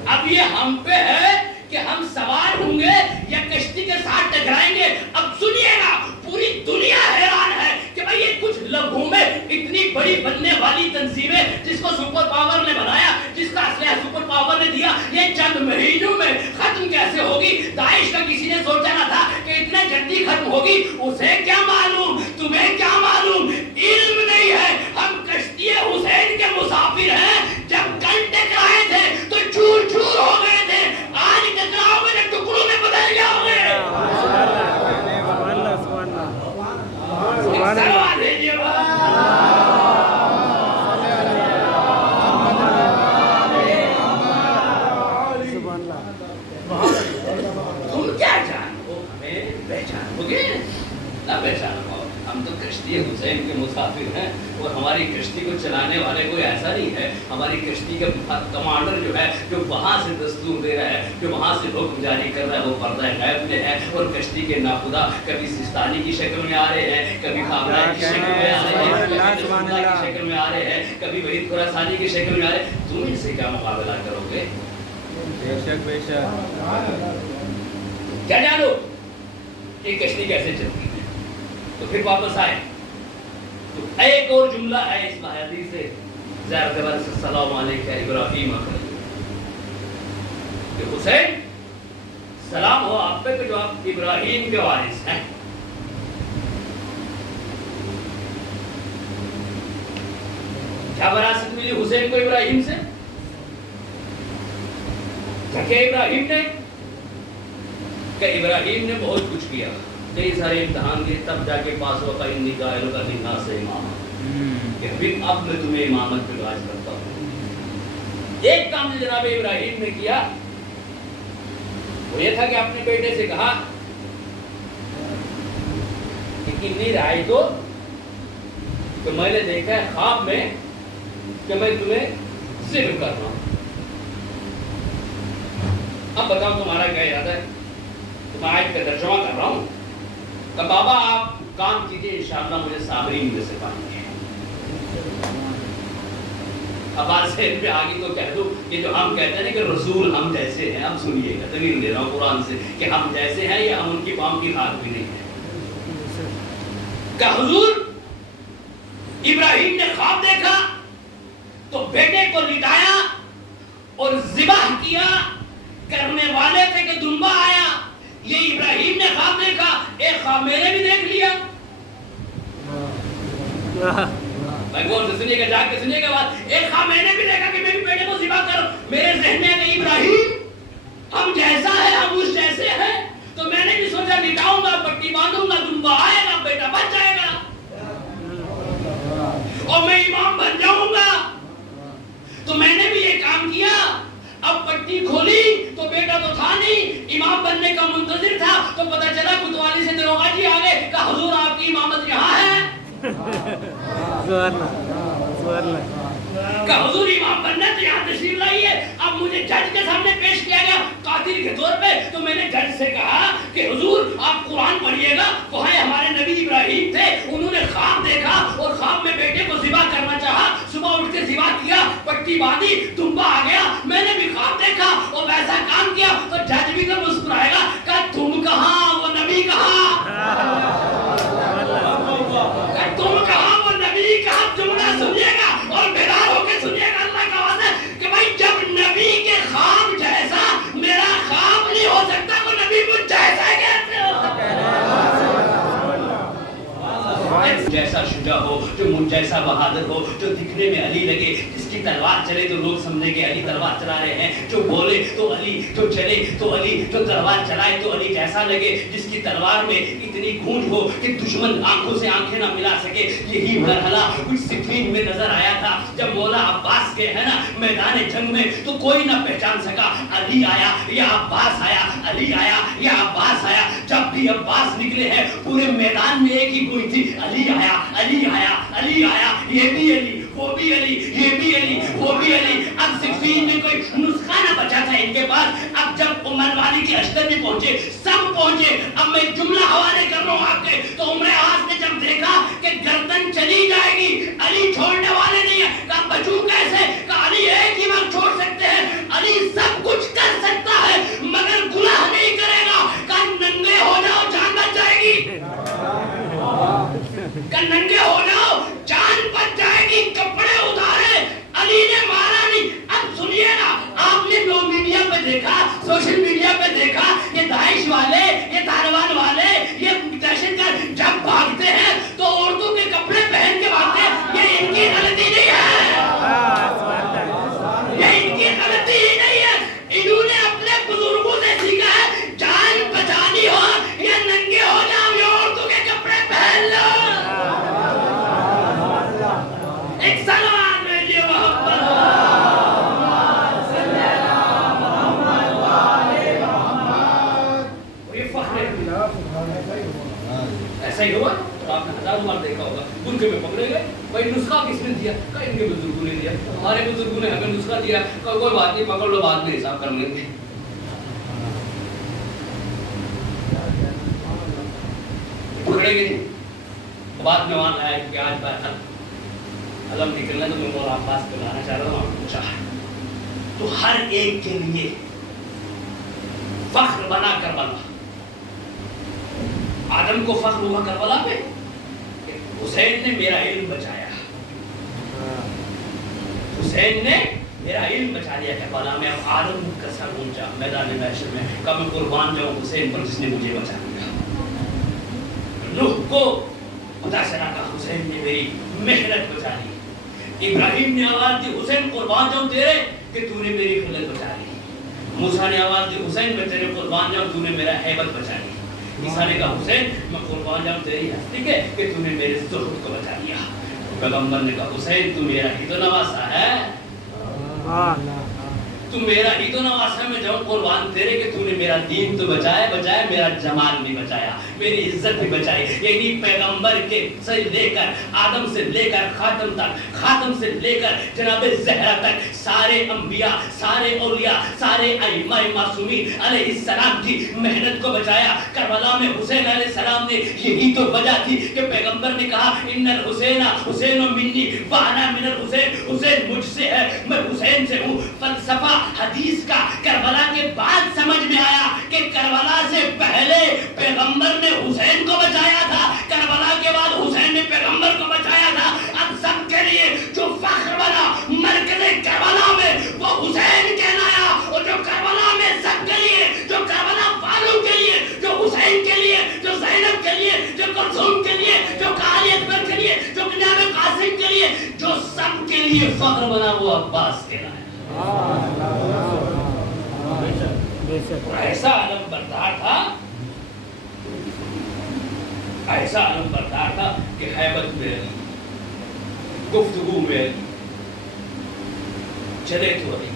اب یہ ہم پہ ہے کہ ہم سوار ہوں گے یا کشتی کے ساتھ ٹکرائیں گے. اب سنیے گا, پوری دنیا حیران ہے کہ بھئی یہ کچھ لمحوں میں اتنی بڑی بننے والی تنظیمیں, جس کو سپر پاور نے بنایا, جس کا اسلحہ سپر پاور نے دیا, یہ چند مہینوں میں ختم کیسے ہوگی. داعش کا کسی نے سوچا نہ تھا کہ اتنا جلدی ختم ہوگی. اسے کیا معلوم, تمہیں کیا معلوم, علم نہیں ہے. ہم کشتی حسین کے مسافر ہیں. جب کل ٹکرائے تھے تو چور چور ہو گئے تھے, آج ٹکراؤ گے تو ٹکڑوں میں بدل جاؤ گے. تم کیا جانو, ہمیں پہچانو گے نہ پہچانو. ہم تو کشتی حسین کے مسافر ہیں, اور ہماری کشتی کو چلانے والے کوئی ایسا نہیں ہے. ہماری کشتی کا کمانڈر جو ہے, جو وہاں سے دستور دے رہا ہے, جو وہاں سے حکم جاری کر رہا ہے, وہ پردہ غیب میں ہے. اور کشتی کے ناخدا کبھی سستانی کی شکل میں آ رہے ہیں, کبھی خامرہ کی شکل میں آ رہے ہیں, کبھی سلطہ کی شکل میں آ رہے ہیں, کبھی وحید خراسانی کی شکل میں آ رہے ہیں. تم ان سے کیا مقابلہ کرو گے؟ بے شک بے شک. کیا جانو کہ کشتی کیسے چلتی ہے. تو پھر واپس آئے تو ایک اور جملہ ہے اس حدیث سے زیارت برس السلام علیکہ ابراہیم خلیل، کہ حسین سلام ہو آپ پہ کہ جو آپ ابراہیم کے وارث ہیں۔ کیا وراثت ملی حسین کو ابراہیم سے؟ کہ ابراہیم نے بہت کچھ کیا، کئی سارے امتحان دیے، تب جا کے پاس ہوا کہ انی قائل کا للناس امام، کہ پھر اب میں تمہیں امامت پہ راج کرتا ہوں۔ ایک کام جو جناب ابراہیم نے کیا وہ یہ تھا کہ اپنے بیٹے سے کہا کہ انی رائے تو کہ میں نے دیکھا ہے خواب میں کہ میں تمہیں ذبح کر رہا ہوں، اب بتاؤ تمہارا کیا ارادہ ہے؟ تو میں آیت کا ترجمہ کر رہا ہوں کہ بابا آپ کام کیجئے، انشاءاللہ مجھے صابرین میں سے پائیں گے۔ اب بات سے ان پہ آگے تو کہہ دوں کہ جو ہم کہتے ہیں کہ رسول ہم جیسے ہیں، اب سنیے گا، دلیل دے رہا ہوں قرآن سے کہ ہم جیسے ہیں یا ہم ان کی قوم کی خاک بھی نہیں ہے۔ کہ حضور ابراہیم نے خواب دیکھا تو بیٹے کو لٹایا اور ذبح کیا، کرنے والے تھے کہ دمبا آیا، یہ ابراہیم نے خواب دیکھا، ایک خواب میں نے بھی دیکھ لیا۔ بھائی غور سے سنیے گا، جا کے سنیے گا بات، ایک خواب میں نے بھی دیکھا کہ میں بھی بیٹے کو ذبح کروں، میرے ذہن میں کہ ابراہیم ہم جیسا ہے، ہم اس جیسے ہیں، تو میں نے بھی سوچا لٹاؤں گا، پٹی باندھوں گا، دمبا آئے گا، بیٹا بچ جائے گا اور میں امام بن جاؤں گا۔ تو میں نے بھی یہ کام کیا، اب پٹی کھولی تو بیٹا تو تھا نہیں، امام بننے کا منتظر تھا، تو پتہ چلا کوتوالی سے دروغہ جی آگے کہ حضور آپ کی امامت یہاں ہے، کہ حضور امام بننا تو یہاں تشریف لائیے۔ اب مجھے جج کے سامنے پیش کیا گیا قاتل کے طور پہ، تو میں نے جج سے کہا کہ حضور آپ قرآن پڑھیے گا، وہاں ہمارے نبی ابراہیم تھے، انہوں نے خواب دیکھا اور خواب میں بیٹے کو ذبح کرنا چاہا، صبح اٹھ کے ذبح کیا، پٹی باندھی، دمبا آ گیا، میں نے بھی خواب دیکھا اور ویسا کام کیا۔ تو جج بھی تو مسکرائے گا کہ تم کہاں وہ نبی کہاں، تم کہاں وہ نبی کہاں، جملہ سنیے گا اور بیدار ہو کے سنیے گا اللہ کا وعدہ ہے کہ بھائی جب نبی کے خواب جیسا میرا خواب نہیں ہو سکتا، وہ نبی مجھ جیسا کیسے ہو سکتا ہے؟ جیسا شجاع ہو، جو مجھ جیسا بہادر ہو، جو دکھنے میں علی لگے، جس کی تلوار چلے تو لوگ سمجھیں کہ علی تلوار چلا رہے ہیں، جو بولے تو علی، جو چلے تو علی، جو تلوار چلائے تو علی جیسا لگے، جس کی تلوار میں اتنی گونج ہو کہ دشمن آنکھوں سے آنکھیں نہ ملا سکے۔ یہی مرحلہ کچھ صفین میں نظر آیا تھا جب مولا عباس کے ہے نا میدان جنگ میں، تو کوئی نہ پہچان سکا علی آیا یا عباس آیا، علی آیا یا عباس آیا۔ جب بھی عباس نکلے ہیں پورے میدان میں ایک ہی گونج تھی، علی آیا، علی آیا، علی آیا، یہ بھی علی، وہ بھی علی، یہ بھی علی، وہ بھی علی۔ اب صفین میں کوئی نسخہ نہ بچا تھا ان کے پاس۔ اب جب عمر والی کی اشتر میں پہنچے، سب پہنچے، اب میں جملہ حوالے کر رہا ہوں آپ کے، تو عمر عاص نے جب دیکھا کہ گردن چلی جائے گی، علی چھوڑنے والے نہیں ہیں، کہا بچوں کیسے؟ کہا علی ایک ہی وقت چھوڑ سکتے ہیں، علی سب کچھ کر سکتا ہے مگر گناہ نہیں کرے گا، کہا ننگے ہو جاؤ جان بچ جائے گی، کہ ننگے ہو جاؤ جان بچ جائے گی، کپڑے اتارے، علی نے مارا نہیں۔ اب سنیے نا، آپ نے لوگ میڈیا پہ دیکھا، سوشل میڈیا پہ دیکھا، یہ داعش والے، یہ طالبان والے، یہ دہشت گرد جب بھاگتے ہیں تو عورتوں کے کپڑے پہن کے بھاگتے ہیں، یہ ان کی غلطی نہیں ہے، یہ ان کی غلطی ہی نہیں ہے، انہوں نے اپنے بزرگوں سے سیکھا ہے، جان بچانی ہو یا ننگے ہو جاؤ یا عورتوں کے کپڑے پہن لو۔ ایک سلام بھیجیے محمد، یہ فخر ہے۔ ایسا ہی ہوا تو آپ نے ہزاروں بار دیکھا ہوگا، برقعے میں پکڑے گئے، بھائی نسخہ کس نے دیا؟ کہا ان کے بزرگوں نے دیا، ہمارے بزرگوں نے ہمیں نسخہ دیا، کہا کوئی بات نہیں، پکڑ لو، بعد میں حساب کر لیں گے۔ پکڑے گئے بعد میں وہاں آیا کہ آج بات علم نکلنا، تو میں مولا عباس کو لانا چاہ رہا ہوں، آپ پوچھا تو ہر ایک کے لیے فخر بنا کربلا۔ آدم کو فخر ہوا کربلا پہ کہ حسین نے میرا علم بچایا، حسین نے میرا علم بچا لیا کربلا میں. اب آدم کا سر اونچا میدان محشر میں کب میں قربان جاؤں حسین پر جس نے مجھے بچا لیا. نوح کو پتا چلا کہ حسین نے میری محنت بچا لی. ابراہیم نے آواز دی حسین قربان جاؤں تیرے کہ تو نے میری خلت بچا لی. موسیٰ نے آواز دی حسین میں تیرے قربان جاؤں تو نے میرا ہیبت بچا لی. عیسیٰ نے کہا حسین میں قربان جاؤں تیری ہستی کے کہ تو نے میرے زہد کو بچا لیا. پیغمبر نے کہا حسین تو میرا ہی تو نواسا ہے, تو میرا ہی تو نواسا, میں جاؤں قربان تیرے کہ تو نے میرا دین تو بچایا میرا جمال بھی بچایا, میری عزت بھی بچائی. یعنی پیغمبر کے سے لے کر آدم سے لے کر خاتم تک, خاتم سے لے کر جناب زہرا تک سارے انبیاء, سارے اولیاء, سارے ائمہ معصومین علیہ السلام کی محنت کو بچایا. کربلا میں حسین علیہ السلام نے یہی تو وجہ تھی کہ پیغمبر نے کہا ان الحسین حسین منی وانا من الحسین, حسین مجھ سے ہے میں حسین سے ہوں. فلسفہ حدیث کا کربلا کے بعد سمجھ میں آیا کہ کربلا سے پہلے پیغمبر نے حسین کو بچایا تھا, کربلا کے بعد حسین نے پیغمبر کو بچایا تھا. اب سب کے لیے جو فخر بنا مرکز کربلا میں وہ حسین کہلایا, اور جو کربلا میں سب کے لیے, جو کربلا والوں کے لیے, جو حسین کے لیے, جو زینب کے لیے, جو کلثوم کے لیے, جو قاضی اکبر کے لیے, جو جناب قاسم کے لیے, جو سب کے لیے فخر بنا وہ عباس کہلایا. ایسا علم بردار تھا, ایسا علم بردار تھا کہ ہیبت میں علی, گفتگو میں علی, چلے تو علی,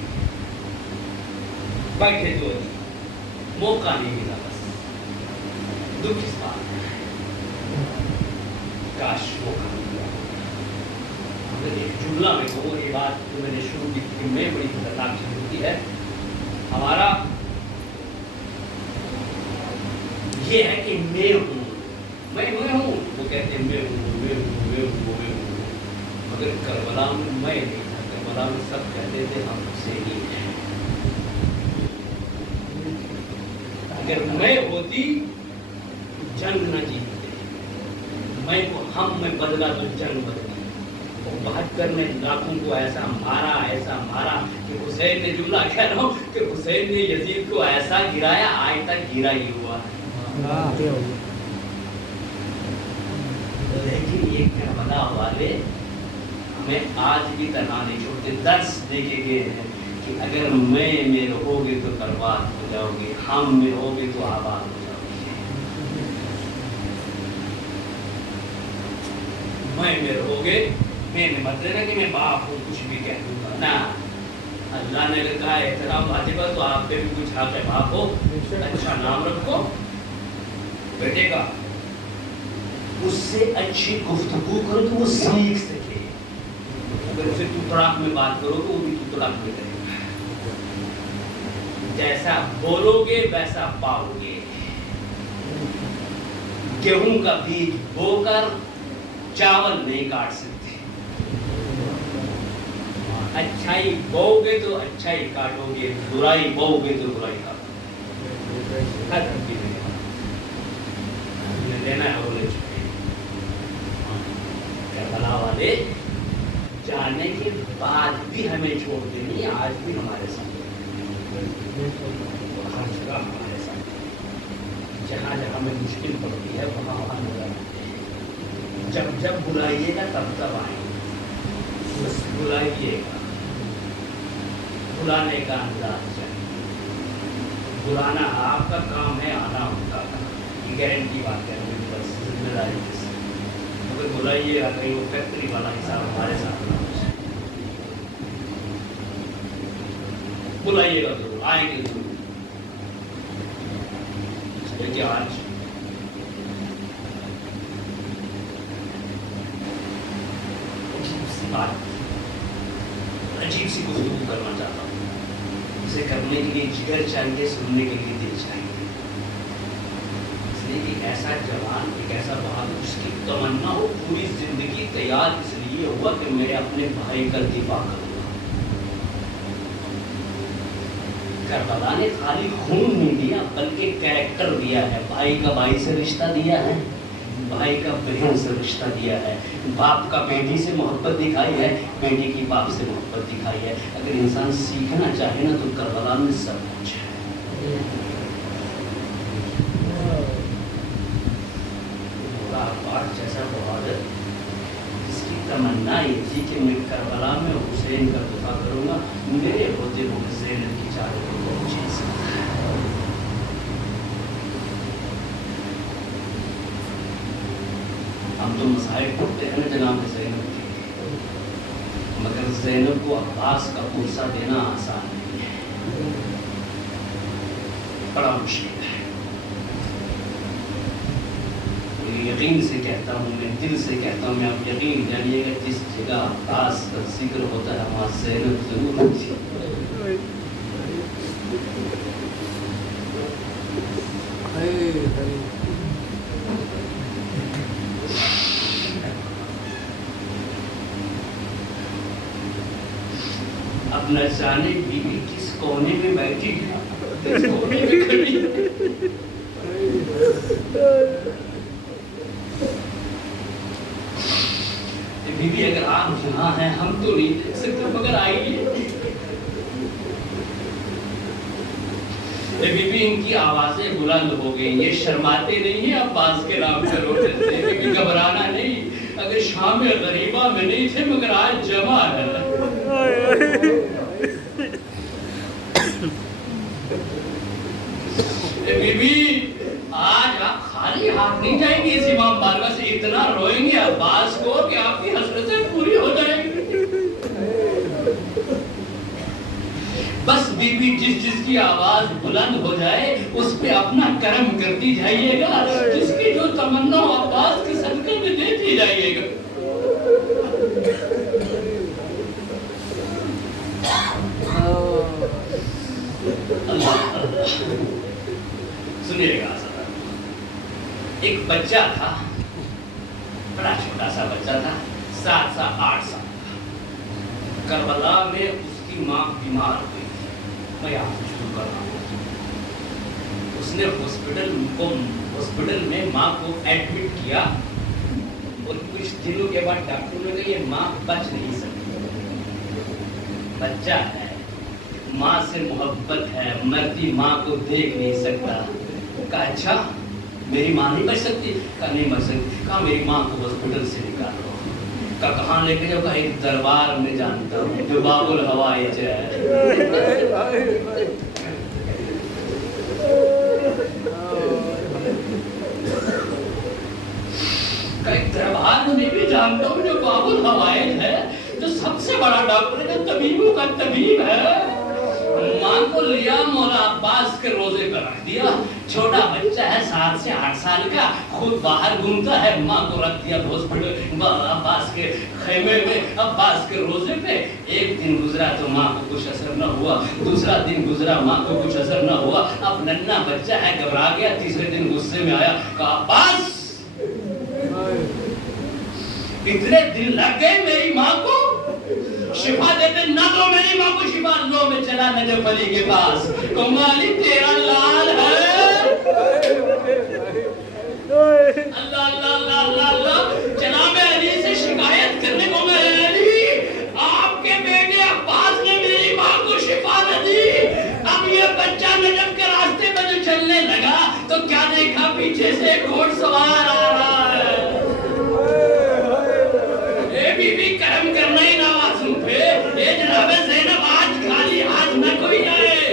بیٹھے تو علی, موقع نہیں ملا. بس دکھ اس بات ہے, کاش موقع ملا. ایک جملہ میں کہوں, یہ بات جو میں نے شروع کی تھی میں بڑی خطرناک چیز ہوتی ہے. ہمارا یہ ہے کہ میں ہوں, میں ہوں, وہ کہتے ہیں میں ہوں. مگر کربلا میں نہیں تھا, کربلا میں سب کہتے تھے ہم حسینی ہیں. اگر میں ہوتی جنگ نہ جیتتے, میں کو ہم میں بدلا تو جنگ بدلا. 72 نے لاکھوں کو ایسا مارا کہ حسین نے جملہ کہہ رہا ہوں کہ حسین نے یزید کو ایسا گرایا آج تک گرا ہی ہوا ہے. لیکن یہ کربلا والے ہمیں آج بھی تنہا نہیں چھوڑتے, درس دے کے گئے ہیں کہ اگر میں رہو گے تو برباد ہو جاؤ گے, ہم میں رہو گے تو آباد ہو جاؤ گے. میں رہو گے, میں نے مت لینا کہ میں باپ ہوں کچھ بھی کہہ دوں گا, نہ. اللہ نے اگر کہا احترام واجب ہے تو آپ پہ بھی کچھ حق ہے, باپ ہو اچھا نام رکھو بیٹے کا, اس سے اچھی گفتگو کرو تو وہ سیکھ سکے. اگر اسے تو تڑاک میں بات کرو تو وہ بھی تو تڑاک میں کرے گا. جیسا بولو گے ویسا پاؤ گے. گیہوں کا بیج بو کر چاول نہیں کاٹ سکتے, اچھائی بو گے تو اچھائی کاٹو گے, برائی بو گے تو برائی کاٹو گے. لینا ہے وہ لے چکے. کربلا والے جانے کے بعد بھی ہمیں چھوڑتے نہیں, آج بھی ہمارے ساتھ, ہر جگہ ہمارے ساتھ. جہاں جہاں میں مشکل پڑتی ہے وہاں وہاں نظر آتے ہیں. جب جب بلائیے گا تب تب آئیں گے, بس بلائیے گا. بلانے کا انداز چاہیے, بلانا آپ کا کام ہے, آنا ان کا کام. یہ گارنٹی بات ہے, بس ذمہ داری کے ساتھ. مگر بلائیے گا کہیں وہ فیکٹری والا حساب ہمارے ساتھ نہ ہو جائے. بلائیے گا ضرور, آئیں گے ضرور. لیکن آج عجیب سی گفتگو کرنا چاہتا ہوں. اسے کرنے کے لیے جگر چاہیے, سننے کے لیے دل چاہیے. اس لیے ایک ایسا جوان, ایک ایسا بہادر جس کی تمنا ہو پوری زندگی تیار اس لیے ہوا کہ میں اپنے بھائی کا دفاع کروں گا. کربلا نے خالی خون نہیں دیا بلکہ کریکٹر دیا ہے, بھائی کا بھائی سے رشتہ دیا ہے, بھائی کا بہن سے رشتہ دیا ہے، باپ کا بیٹی سے محبت دکھائی ہے، بیٹی کی باپ سے محبت دکھائی ہے۔ اگر انسان سیکھنا چاہے نا تو کربلا میں سب کچھ ہے۔ پاٹ جیسا بہادر جس کی تمنا یہ تھی کہ میں کربلا میں حسین کا دفاع کروں گا، میرے ہوتے ہوئے زینب کی چادر کو کون چھین سکتا ہے؟ ہم تو مسائل پڑھتے ہیں نا جناب زینب کے، مگر زینب کو عباس کا پرسہ دینا آسان نہیں ہے، بڑا مشکل ہے۔ یقین سے کہتا ہوں، میں دل سے کہتا ہوں، میں آپ یقین جانیے گا جس جگہ عباس کا ذکر ہوتا ہے وہاں زینب ضرور ہوتی ہے۔ اب نہ جانے بیوی کس کونے میں بیٹھی ہے، کس کونے میں کھڑی ہے۔ بیوی اگر آپ یہاں ہیں ہم تو نہیں دیکھ سکتے مگر آئیے۔ بیوی ان کی آوازیں بلند ہو گئی، یہ شرماتے نہیں ہیں عباس کے نام سے روتے تھے، بیوی گھبرانا نہیں، اگر شام غریبہ میں نہیں تھے مگر آج جمع ہے۔ بیوی آج آپ خالی ہاتھ نہیں جائیں گے اس امام بارگاہ سے، اتنا روئیں گے عباس کو کہ آپ کی حسرتیں پوری ہو جائیں گی۔ بس بیوی جس کی آواز بلند ہو جائے اس پہ اپنا کرم کرتی جائیے گا، جس کی جو تمنا عباس کے صدقے میں دیتی جائیے گا۔ سنیے گا سر، ایک بچہ تھا، بڑا چھوٹا سا بچہ تھا، 7 سال 8 سال کا۔ کربلا میں اس کی ماں بیمار ہوئی تھی، میں یہاں سے شروع کر رہا ہوں۔ اس نے ہاسپٹل میں ماں کو ایڈمٹ کیا اور کچھ دنوں کے بعد ڈاکٹر نے کہا یہ ماں بچ نہیں سکتی، بچہ ہے، ماں سے محبت ہے، مرتی ماں کو دیکھ نہیں سکتا۔ کہا اچھا میری ماں نہیں بچ سکتی؟ کہا نہیں بچ سکتی۔ کہا میری ماں کو ہاسپٹل سے نکالو۔ کہا کہاں لے کے جاؤ؟ کہا ایک دربار میں جانتا ہوں جو باب الحوائج ہے۔ کہا ایک دربار میں بھی جانتا ہوں جو باب الحوائج ہے، جو سب سے بڑا ڈاکٹر ہے، جو طبیبوں کا طبیب ہے۔ ماں کو لیا، مولا عباس کے روزے پر رکھ دیا، چھوٹا بچہ ہے 7 سے 8 سال کا، خود باہر گھومتا ہے، ماں کو رکھ دیا ہاسپٹل عباس کے خیمے میں، عباس کے روزے پہ۔ ایک دن گزرا تو ماں کو کچھ اثر نہ ہوا، دوسرا دن گزرا ماں کو کچھ اثر نہ ہوا، اب ننھا بچہ ہے گھبرا گیا، تیسرے دن غصے میں آیا، کہا عباس اتنے دن لگ گئے میری ماں کو شفا دیتے نہ دو، میری ماں کو شفا لو، میں چلا نجف علی کے پاس، کہوں علی تیرا لال ہے۔ اللہ اللہ اللہ اللہ اللہ، جناب علی سے شکایت کرنے کو میں علی، آپ کے بیٹے عباس نے میری ماں کو شفا نہ دی، اب یہ بچہ نجف کے راستے میں جو چلنے لگا تو کیا دیکھا پیچھے سے گھوڑ سوار آ رہا ہے۔ بی بی کرم کرنا ہی نوازوں پہ، اے جناب زینب آج خالی ہاتھ نہ کوئی جائے۔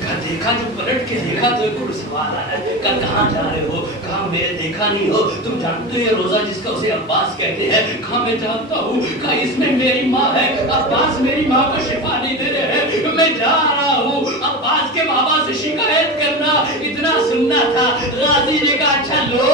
کہا دیکھا جو پلٹ کے دیکھا تو ایک گھوڑ سوار آ ہے، کہا کہاں جا رہے ہو؟ کہا میں دیکھا نہیں ہو، تم جانتے ہو یہ روزہ جس کا اسے عباس کہتے ہیں؟ کہا میں جانتا ہوں۔ کہا اس میں میری ماں ہے، عباس میری ماں کو شفا نہیں دے رہے ہیں، میں جا رہا ہوں عباس کے بابا سے شکایت کرنا، اتنا سننا تھا۔ غازی نے کہا اچھا لو